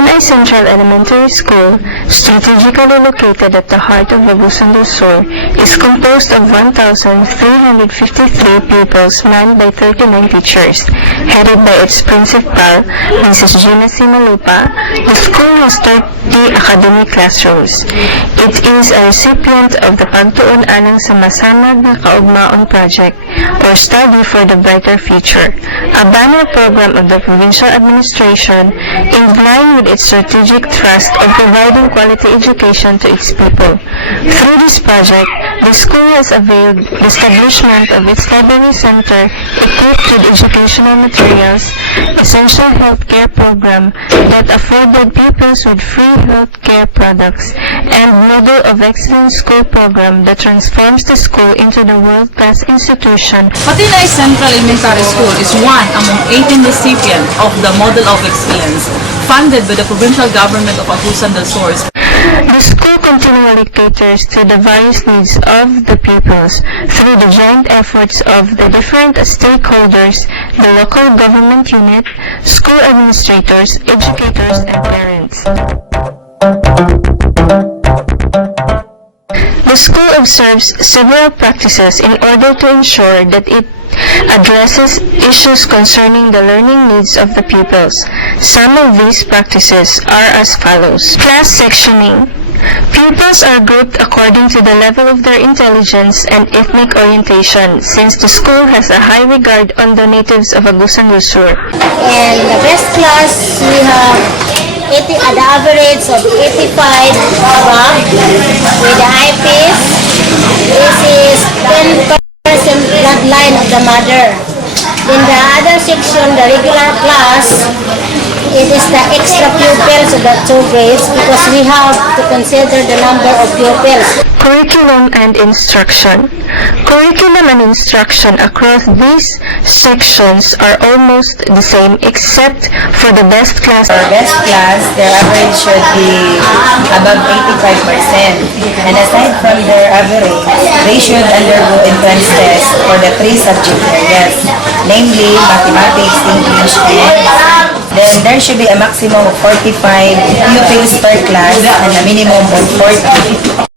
Tunay Central Elementary School, strategically located at the heart of Agusan del Sur, is composed of 1,353 pupils manned by 39 teachers. Headed by its principal, Mrs. Gina Simalupa, the school has 30 academic classrooms. It is a recipient of the Pagtuon Anang Samasamad na Kaugmaon Project, or Study for the Brighter Future, a banner program of the provincial administration in line with its strategic thrust of providing quality education to its people. Through this project, the school has availed the establishment of its library center equipped with educational materials, essential healthcare program that afforded pupils with free healthcare products, and Model of Excellence School program that transforms the school into the world-class institution. Patinay Central Elementary School is one among 18 recipients of the Model of Excellence, funded by the provincial government of Agusan del Sur. The school continually caters to the various needs of the pupils through the joint efforts of the different stakeholders, the local government unit, school administrators, educators, and parents. The school observes several practices in order to ensure that it addresses issues concerning the learning needs of the pupils. Some of these practices are as follows. Class sectioning. Pupils are grouped according to the level of their intelligence and ethnic orientation, since the school has a high regard on the natives of Agusan del Sur. And the best class, we have the average of 85 above with the high pace. This is 10% bloodline of the mother. In the other section, the regular class, it is the extra pupils of the 2 grades because we have to consider the number of pupils. Curriculum and instruction. Curriculum and instruction across these sections are almost the same except for the best class. For best class, their average should be above 85%. And aside from their average, they should undergo entrance test for the 3 subject areas, namely mathematics, English, and then there should be a maximum of 45 pupils per class and a minimum of 40.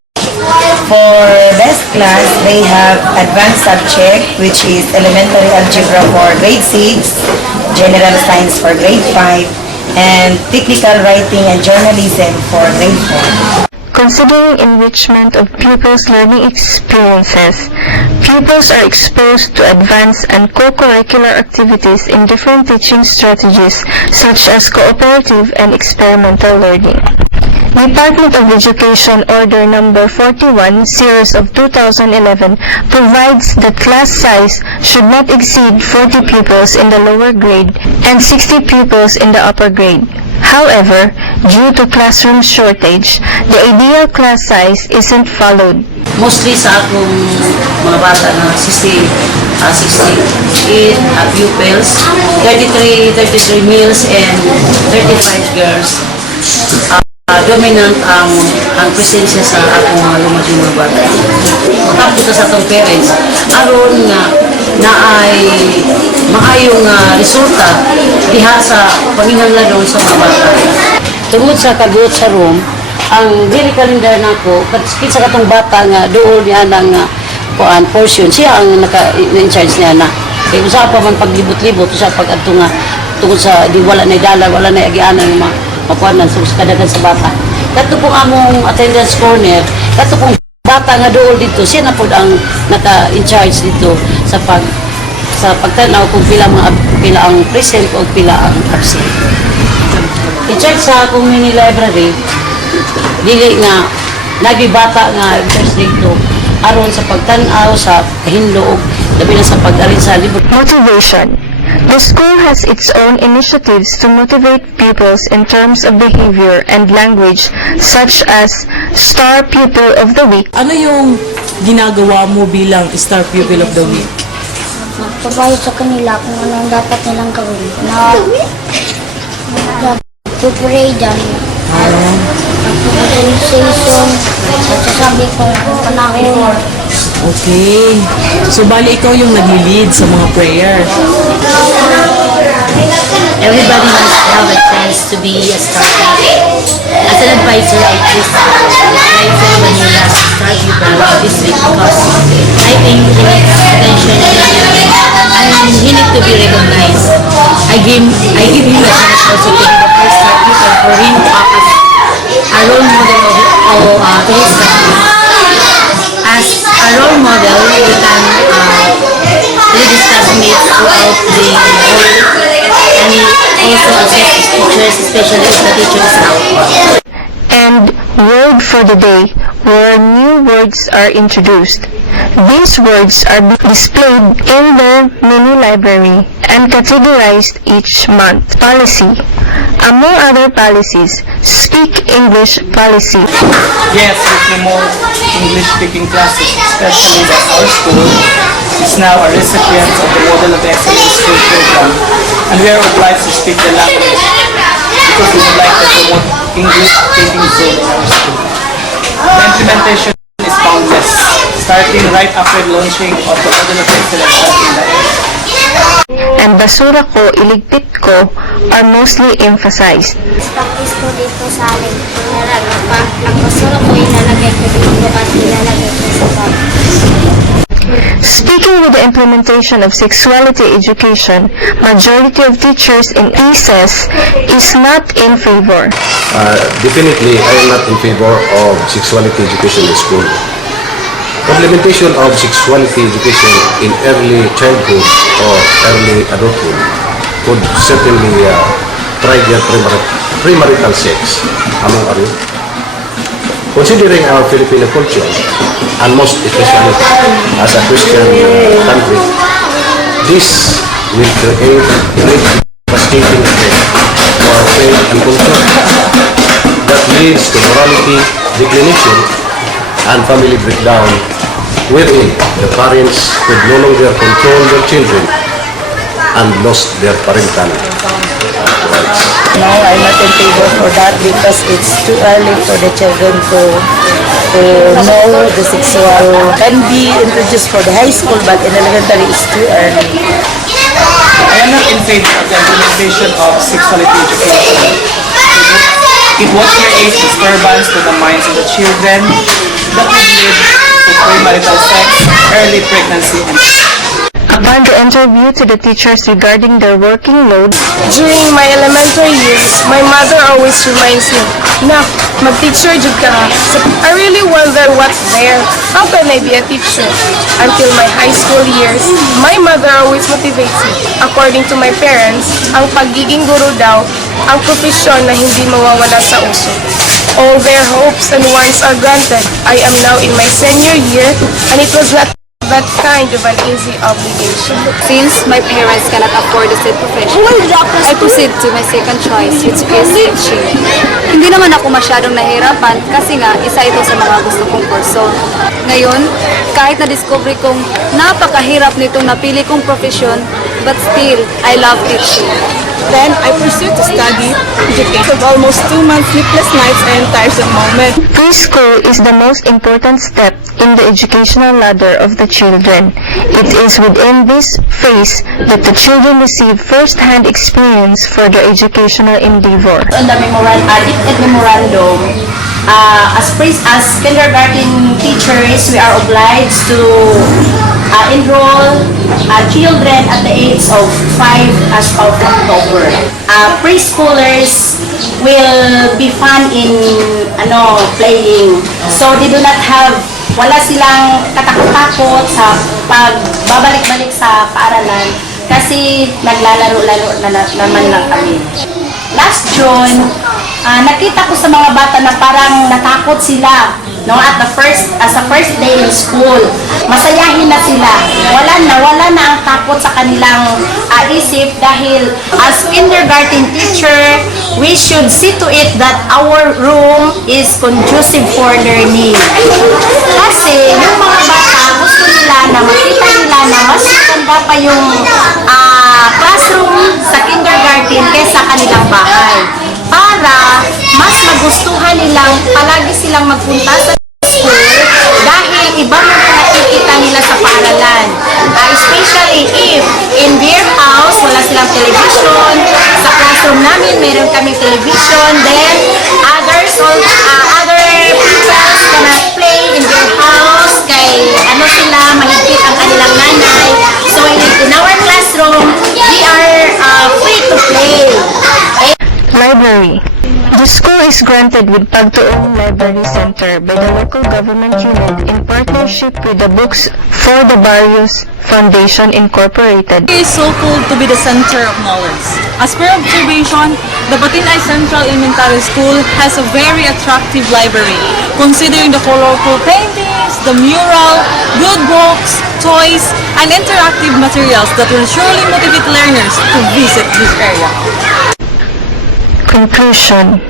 For best class, they have advanced subject, which is elementary algebra for grade 6, general science for grade 5, and technical writing and journalism for grade 4. Considering enrichment of pupils' learning experiences, pupils are exposed to advanced and co-curricular activities in different teaching strategies such as cooperative and experimental learning. Department of Education Order Number 41, Series of 2011 provides that class size should not exceed 40 pupils in the lower grade and 60 pupils in the upper grade. However, due to classroom shortage, the ideal class size isn't followed. Mostly sa akong mga bata na 68 pupils, 33 males and 35 girls. Dominant ang presensya sa akong mga lumating mga bata. Matapos sa atong parents, aron nga naay maayong resulta diha sa panginahanglan sa mga bata. Tungod sa kaguot sa room, ang dili kalendar nako, kinsa katong bata nga duol niya ng portion, siya ang naka-in-charge niya na. Kaya usa pa man paglibot-libot, usa pag adto nga tungod sa di wala na dala, wala na agianan ng mga mapuanan sa kadagan sa bata. Kato pong among attendance corner, kato pong bata nga dool dito, siya na po ang naka-in-charge dito sa pagtanaw kung pila ang present o pila ang absent. In-charge sa akong mini library, dili nga nagibata nga interest dito aron sa pagtanaw sa hinlo labi na sa pag-arin sa libro. Motivation. The school has its own initiatives to motivate pupils in terms of behavior and language, such as Star Pupil of the Week. Ano yung ginagawa mo bilang Star Pupil of the Week? Magpapayo sa kanila kung anong dapat nilang gawin. Pupray dyan. Pronunciation. Sasabi ko kung panahon. Okay. So, bali ikaw yung nag-lead sa mga prayer. Everybody must have a sense teachers to be a starter. As an advisor, I choose advisor Manila to start with this week because I think he needs attention and he needs to be recognized. I give him a chance also to be the first start and for him to act as a role model to his family. As a role model, we can lead his classmates throughout the whole and also assist teachers, especially if the teacher is out. And word for the day, where new words are introduced. These words are displayed in the mini library and categorized each month. Policy. Among other policies, Speak English policy. Yes, we promote English-speaking classes, especially that our school is now a recipient of the Model of Excellence School Program, and we are obliged to speak the language because we would like to promote English-speaking zone in our school. The implementation is boundless, starting right after the launching of the Model of Excellence back in the air. And basura ko, iligpit ko are mostly emphasized. Practice ko dito sa amin. Ang basura ko ilalagay ko dito at ilalagay ko sa bag. Speaking with the implementation of sexuality education, majority of teachers in PSES is not in favor. Definitely, I am not in favor of sexuality education in school. Implementation of sexuality education in early childhood or early adulthood could certainly trigger premarital sex among others. Considering our Filipino culture, and most especially as a Christian country, this will create great devastating effect for our faith and culture that leads to morality declination and family breakdown, wherein the parents could no longer control their children and lost their parental rights. No, I'm not in favor for that because it's too early for the children to know the sexual can be introduced for the high school, but in elementary it's too early. I am not in favor of the implementation of sexuality education. It will create disturbance to the minds of the children that would lead to premarital sex, early pregnancy, and Upon the interview to the teachers regarding their working load, During my elementary years, my mother always reminds me, "Nak, mag-teacher jud ka nga." So I really wonder what's there. How can I be a teacher? Until my high school years, my mother always motivates me. According to my parents, ang pagiging guro daw ang profesyon na hindi mawawala sa uso. All their hopes and wants are granted. I am now in my senior year, and it was not that kind of an easy obligation. Since my parents cannot afford the said profession, I proceed to my second choice, which is teaching. Hindi naman ako masyadong nahirapan kasi nga isa ito sa mga gusto kong kurso. Ngayon, kahit na-discover kong napakahirap nitong napili kong profesyon, but still, I love teaching. Then, I pursued to study education of almost 2 months, sleepless nights, and tiresome moments. preschool is the most important step in the educational ladder of the children. It is within this phase that the children receive first-hand experience for their educational endeavor. On the dictated memorandum, as kindergarten teachers, we are obliged to enroll children at the age of 5 as of October. Preschoolers will be fun in playing. So they do not have, wala silang katakot-takot sa pagbabalik-balik sa paaralan kasi naglalaro-laro naman lang kami. Last June, nakita ko sa mga bata na parang natakot sila at the first day in school. Masayahin na sila. Wala na ang takot sa kanilang isip dahil as kindergarten teacher, we should see to it that our room is conducive for learning. Kasi yung mga bata, gusto nila na makita nila na mas maganda pa yung classroom sa kindergarten kaysa kanilang bahay. Para mas magustuhan nilang palagi silang magpunta sa school dahil iba mo nakikita nila sa paaralan. Especially if in their house wala silang television, sa classroom namin, meron kaming television, then other people cannot play in their house kay ano sila, mahigpit ang kanilang nanay. So in our classroom, we are free to play. Library. The school is granted with Pagtuong Library Center by the local government unit in partnership with the Books for the Barrios Foundation Incorporated. It is so cool to be the center of knowledge. As per observation, the Batinay Central Elementary School has a very attractive library, considering the colorful paintings, the mural, good books, toys, and interactive materials that will surely motivate learners to visit this area. Conclusion.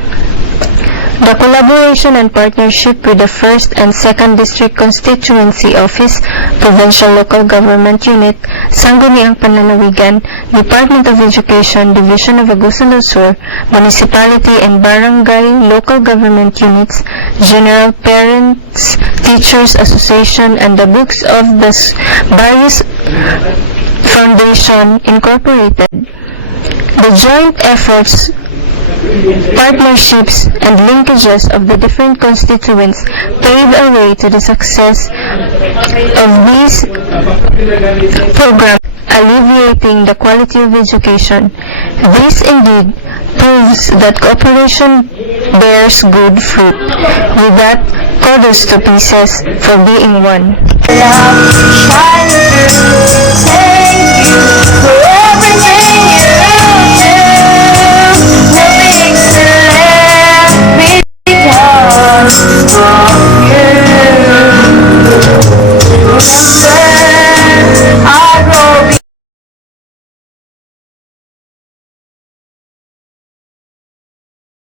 The collaboration and partnership with the 1st and 2nd District Constituency Office, Provincial Local Government Unit, Sangguniang Panlalawigan, Department of Education, Division of Agusan del Sur, Municipality and Barangay Local Government Units, General Parents, Teachers Association, and the Books of the Barrios Foundation Incorporated. The joint efforts, partnerships, and linkages of the different constituents pave a way to the success of these programs, alleviating the quality of education. This indeed proves that cooperation bears good fruit. With that, kudos to Pieces for being one. From you.